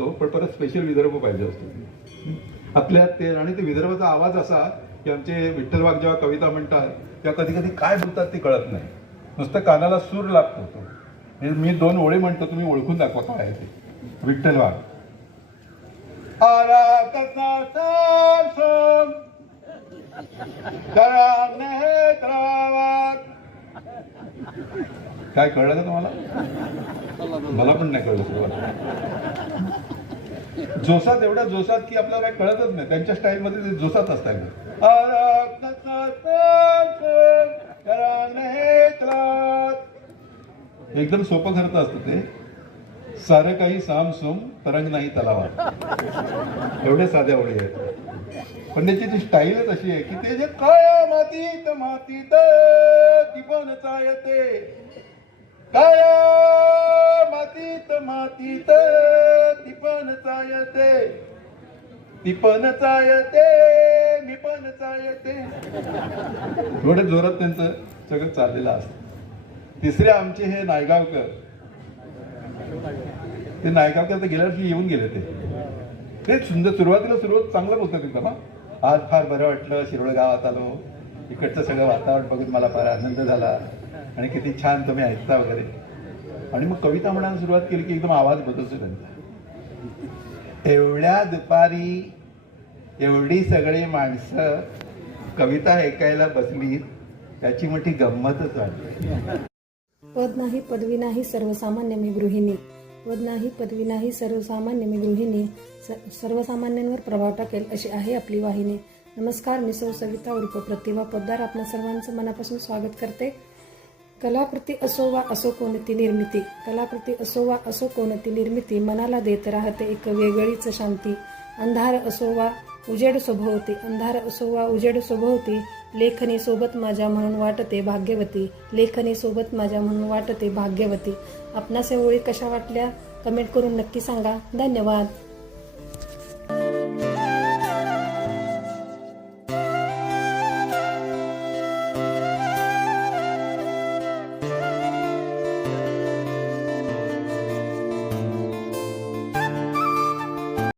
लागतो पण परत स्पेशल विदर्भ पाहिजे असतो. आपल्या ते आणि ते विदर्भाचा आवाज असा की आमचे विठ्ठल वाघ जेव्हा कविता म्हणतात तेव्हा कधी कधी काय बोलतात ते कळत नाही. नुसतं कानाला सूर लागतो तो. म्हणजे मी दोन ओळी म्हणतो तुम्ही ओळखून दाखवा काय आहे ते. विठ्ठल वाघ. आरा कसा काय कळलं का तुम्हाला? मला पण नाही कळलं जोसात एवढ्या जोसात की आपल्याला काही कळतच नाही. त्यांच्या स्टाईल मध्ये ते जोसात असतात एकदम सोपं खर्च असतं ते. सारं काही साम सुम तरंग नाही तलावा. एवढ्या साध्या ओळी आहेत. पण त्याची जी स्टाईलच अशी आहे की ते जे काया मातीत मातीत दिपन चायते काया मातीत मातीत टिपण ती टिपण चायते मी पण चायते एवढ्या जोरात त्यांचं सगळं चाललेलं असतं. तिसरे आमचे हे नायगावकर. ते नायगावकर तर गेल्या वर्षी येऊन गेले ते ते सुंदर सुरुवातीला सुरुवात चांगलं होतं एकदम हा. आज फार बरं वाटलं शिरोळ गावात आलो. इकडचं सगळं वातावरण बघून मला फार आनंद झाला. आणि किती छान तुम्ही ऐकता वगैरे. आणि मग कविता म्हणायला सुरुवात केली की एकदम आवाज बदलतो त्यांचा. एवढ्या दुपारी एवढी सगळी माणसं कविता ऐकायला बसली त्याची मोठी गंमतच वाटते पद नाही पदवी नाही सर्वसामान्य मी गृहिणी. पद नाही पदवी नाही सर्वसामान्य मी गृहिणी. स- सर्वसामान्यांवर प्रभाव टाकेल अशी आहे आपली वाहिनी. नमस्कार मी सौ सविता उर्फ प्रतिभा पद्दार. आपल्या सर्वांचं मनापासून स्वागत करते. कलाकृती असो वा असो कोणती निर्मिती कलाकृती असो वा असो कोणती निर्मिती मनाला देत राहते एक वेगळीच शांती. अंधार असो वा उजेड स्वभोवती अंधार असो वा उजेड स्वभोवती लेखनी सोबत माझ्या म्हणून वाटते भाग्यवती लेखनी सोबत माझ्या म्हणून वाटते भाग्यवती. आपणास ओळी कशा वाटल्या? कमेंट करून नक्की सांगा. धन्यवाद.